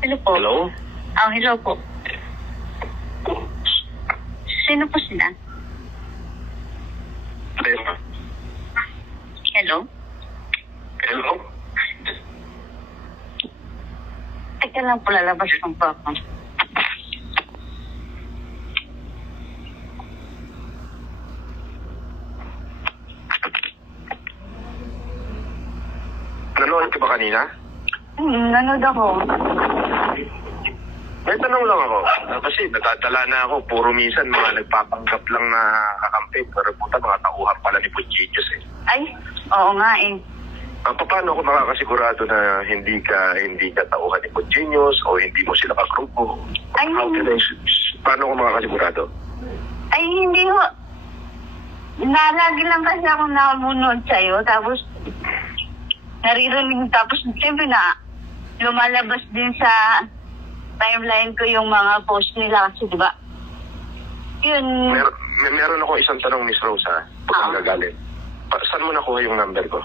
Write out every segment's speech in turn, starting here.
Hello po. Hello? Hello po. Sino po sila? Hello? Hello? Teka lang po, lalabas lang po ako. Nanonood ka ba kanina? Nanood ako. May tanong lang ako. Kasi natadala na ako. Puro minsan mga nagpapanggap lang na kakampi. Pero puta, mga tauhan pala ni Puginius eh. Ay, oo nga eh. Paano ako makakasigurado na hindi ka tauhan ni Puginius o hindi mo sila kagrupo? Ay, Paano ako makakasigurado? Ay, hindi ho. Lagi lang kasi ako nakamunod sa'yo. Tapos, naririnig. Tapos, siyempre na, lumalabas din sa timeline ko yung mga post nila kasi, di ba? Yun. Meron ako isang tanong, Miss Rose, ha? Huwag kang gagalit. Saan mo nakuha yung number ko?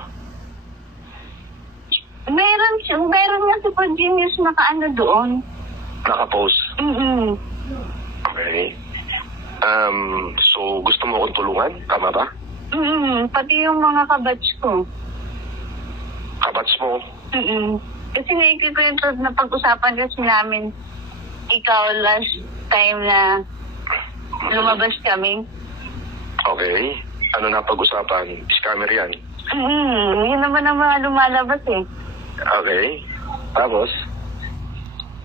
Meron nga si Puginius nakaano doon. Nakapost. Okay. So, gusto mo akong tulungan? Tama ba? Pati yung mga kabats ko. Kabats mo? Kasi naikikwento na pag-usapan kasi namin ikaw last time na lumabas kami. Okay. Ano na pag-usapan? Scammer yan. Yun naman ang mga lumalabas eh. Okay. Tapos?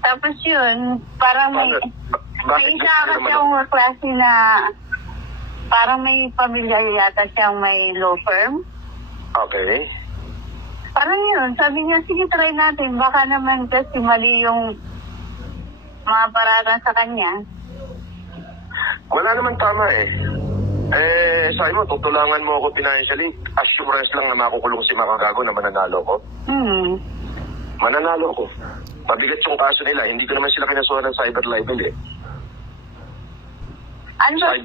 Tapos yun, parang may isa kasi akong klase na parang may pamilyar yata siyang may law firm. Okay. Parang yun, sabi niya, sige try natin. Baka naman kasi mali yung mga paratan sa kanya. Wala naman tama eh. Sabi mo, tutulangan mo ako financially. Assurance lang na makukulong si Makagago na mananalo ko. Mananalo ko. Mabigat yung kaso nila. Hindi ko naman sila kinasuhan ng cyber libel eh. Ano ba?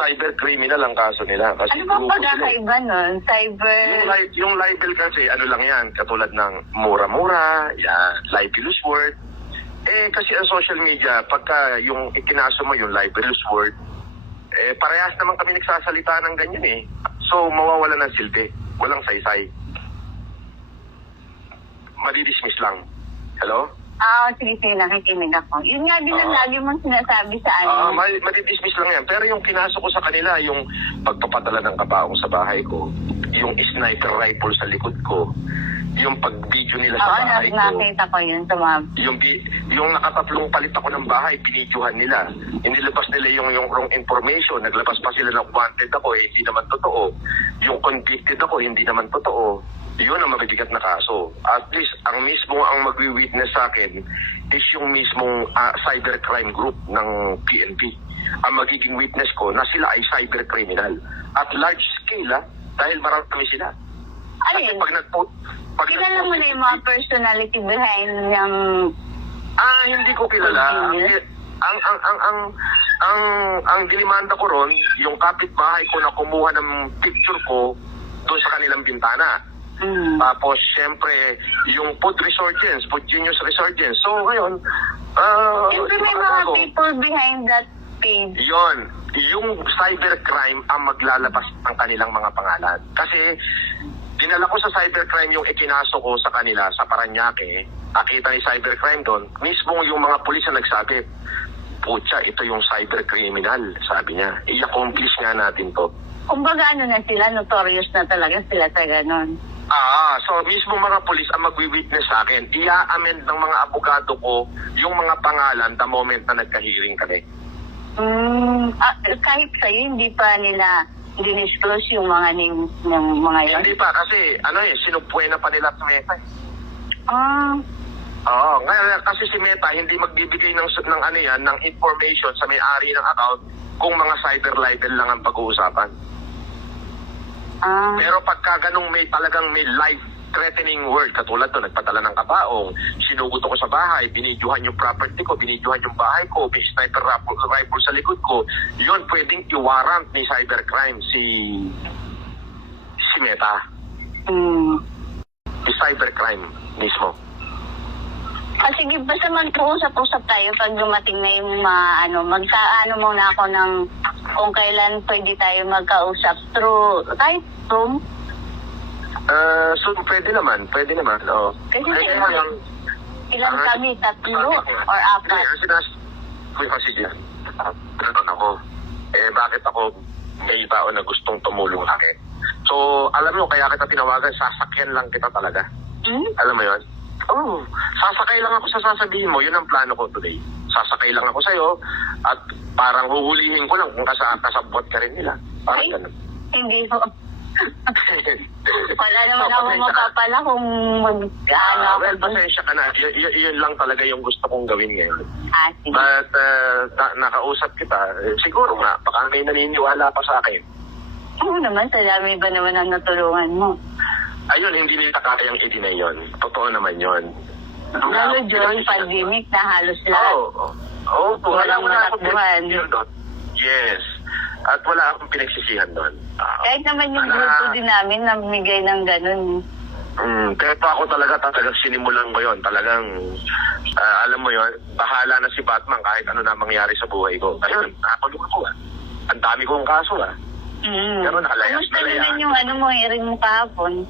Cyber criminal ang kaso nila. Kasi Ano bang pagkakaiba nun? Cyber... Yung libel kasi, ano lang yan, katulad ng mura-mura, yan, libelous word. Kasi ang social media, pagka yung ikinaso mo yung libelous word, parehas naman kami nagsasalita ng ganyan eh. So, mawawala ng silbi. Walang saysay. Madidismiss lang. Hello? sige, nakikinig ako. Yun nga din ang lagi mong sinasabi sa ano. Madidismiss lang yan. Pero yung kinaso ko sa kanila, yung pagpapadala ng kabaong sa bahay ko, yung sniper rifle sa likod ko, yung pag-video nila sa bahay ko. Nakita ko yun sa mga... Yung nakatatlong palit ako ng bahay, binidyohan nila. Inilabas nila yung wrong information. Naglabas pa sila ng wanted ako, hindi naman totoo. Yung convicted ako, hindi naman totoo. Yun ang mabibigat na kaso. At least, ang magwi-witness sa akin is yung mismong cybercrime group ng PNP. Ang magiging witness ko na sila ay cybercriminal. At large scale, dahil marami sila. Alin? Kilala mo na yung mga personality behind yung... Hindi ko kilala. Ang dinimanda ko ron, yung kapitbahay ko na kumuha ng picture ko doon sa kanilang bintana. Tapos, syempre, yung food resurgence, Puginius resurgence. So, ngayon, Siyempre may mga people behind that page. Yon, yung cybercrime ang maglalabas ng kanilang mga pangalan. Kasi, dinala ko sa cybercrime yung ikinaso ko sa kanila sa Paranaque. Nakita ni cybercrime doon. Mismo yung mga pulis na nagsabi, putya, ito yung cybercriminal, sabi niya. I-accomplish nga natin to. Kumbaga ano na sila, notorious na talaga sila sa ganon. So mismo mga pulis ang magwi-witness sa akin. I-amend ng mga abogado ko yung mga pangalan the moment na nagka-hearing kami. Kahit sa'yo, hindi pa nila dinisclose yung mga names ng mga yun? Hindi pa kasi sinupuin na pa nila sa Meta. Ngayon kasi si Meta hindi magbibigay ng information sa may-ari ng account kung mga cyber libel lang ang pag-uusapan. Pero pagka ganung talagang may life threatening word, katulad to, nagpadala ng kabaong, sinugot ako sa bahay, binidyohan yung property ko, binidyohan yung bahay ko, may sniper rifle sa likod ko, yun pwedeng i-warrant ni cybercrime si Meta. Cybercrime mismo. Sige, basta mag-uusap-usap tayo pag dumating na yung mga magkaano muna ako ng kung kailan pwede tayo magkausap through, kahit Zoom. So, pwede naman, oo. Kasi Ay, ilan kami, 3 or 4? Kuya kasi dyan, ganun ako. Bakit ako may tao na gustong tumulong sa akin? So, alam mo, kaya kita tinawagan, sasakyan lang kita talaga. Alam mo yun? Oo, sasakay lang ako sa sasabihin mo, yun ang plano ko today. Sasakay lang ako sa'yo, at parang huhulihin ko lang kung kasabot ka rin nila. Parang ganun. Hindi ko. Wala naman ako mapapala kung mag-ano Well, pasensya ka na. Yun lang talaga yung gusto kong gawin ngayon. sige. But, nakausap kita, siguro nga, baka may naniniwala pa sa akin. Oo naman, sa dami ba naman ang natulungan mo? Ayun, hindi nila kayang i-deny yun. Totoo naman yun. Lalo during pandemic na halos lahat. Oo, Walang wala akong matakbuhan. pinagsisihan doon. Yes. At wala akong pinagsisihan doon. Kahit naman yung grupo din namin namigay ng ganun. Kaya pa ako talagang sinimulan ko yun. Talagang, alam mo yun, bahala na si Batman kahit ano na mangyari sa buhay ko. Ayun, nakakulong ako Ang dami kong kaso Pero nakalaya. Kumusta naman yung mo, hearing mo kahapon?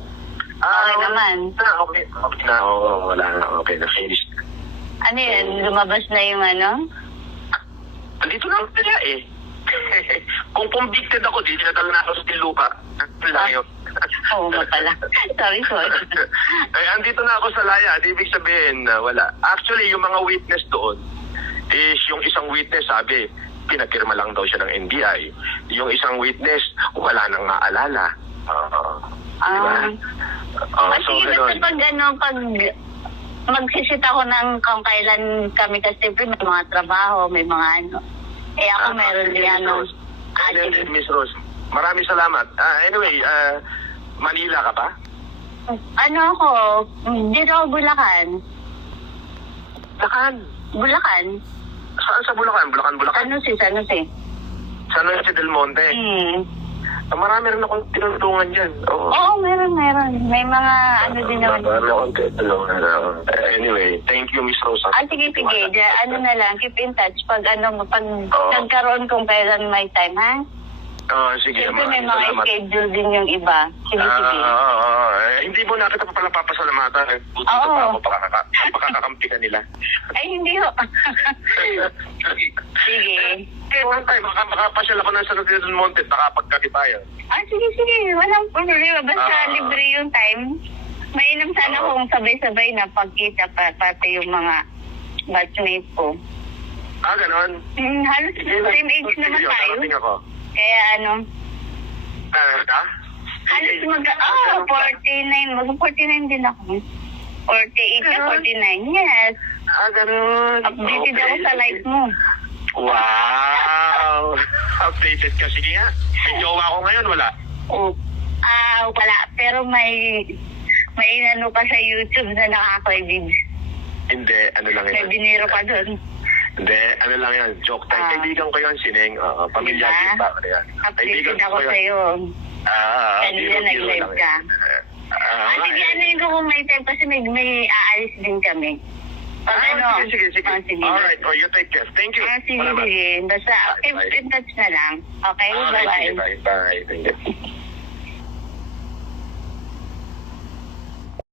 Okay naman. Okay na. Oo, wala na. Okay na. Finish. Ano yun, lumabas na yung Andito lang sila Kung convicted ako, di dinadala na ako sa Tilupa. Layo. Oo nga pala. Sorry. Andito na ako sa Laya. Di ibig sabihin, wala. Actually, yung mga witness doon is yung isang witness sabi, pinagkirma lang daw siya ng NBI. Yung isang witness, wala nang maalala. Diba? Sige, basta pag magsisit ako ng kung kailan kami kasi may mga trabaho, may mga ako meron din Miss Rose, maraming salamat. Anyway, Manila ka ba? Ako, dito ako Bulacan. Bulacan? Saan sa Bulacan? Bulacan? San Jose. San Jose del Monte? Marami rin akong tinutulungan dyan. Oo, meron. May mga din naman. Marami akong tinutulungan. Anyway, thank you, Miss Rose. Sige. Na lang, keep in touch. Pag nagkaroon kung kailan may time, ha? Sige. Siyempre may mga schedule din yung iba. Sige. Hindi mo na kita pala papasalamatan. Oo. Pakakakampi ka nila. Ay, hindi ho. Sige. One time, makapasyal ako ng San Jose del Monte, nakapagkati tayo. Sige. Walang problema. Basta libre yung time. Mainam sana kung sabay-sabay na pagkita pati yung mga batchmates ko. Ganon? Halos same age naman tayo. Darating ako. Kaya Ka? halos 49. Mag-49 din ako. 48 ka, 49. Yes. Ganon. Updated ako sa life mo. Wow! Updated ka. Sige nga. May jowa ko ngayon, wala? Wala. Pero may ka sa YouTube na nakaka-video. Hindi. Ano lang yun? May biniro ka doon. Hindi. Ano lang yan? Joke time. Kaibigan ko yun, Sineng. Pamilya Diba? kita. Updated ako sa'yo. Kanina nag-live ka. Sige, yung kung may time kasi may aalis din kami. Sige. Sige. Alright. You take care. Thank you. Sige. Basta keep in touch na lang. Okay? Bye-bye. Bye. Thank you.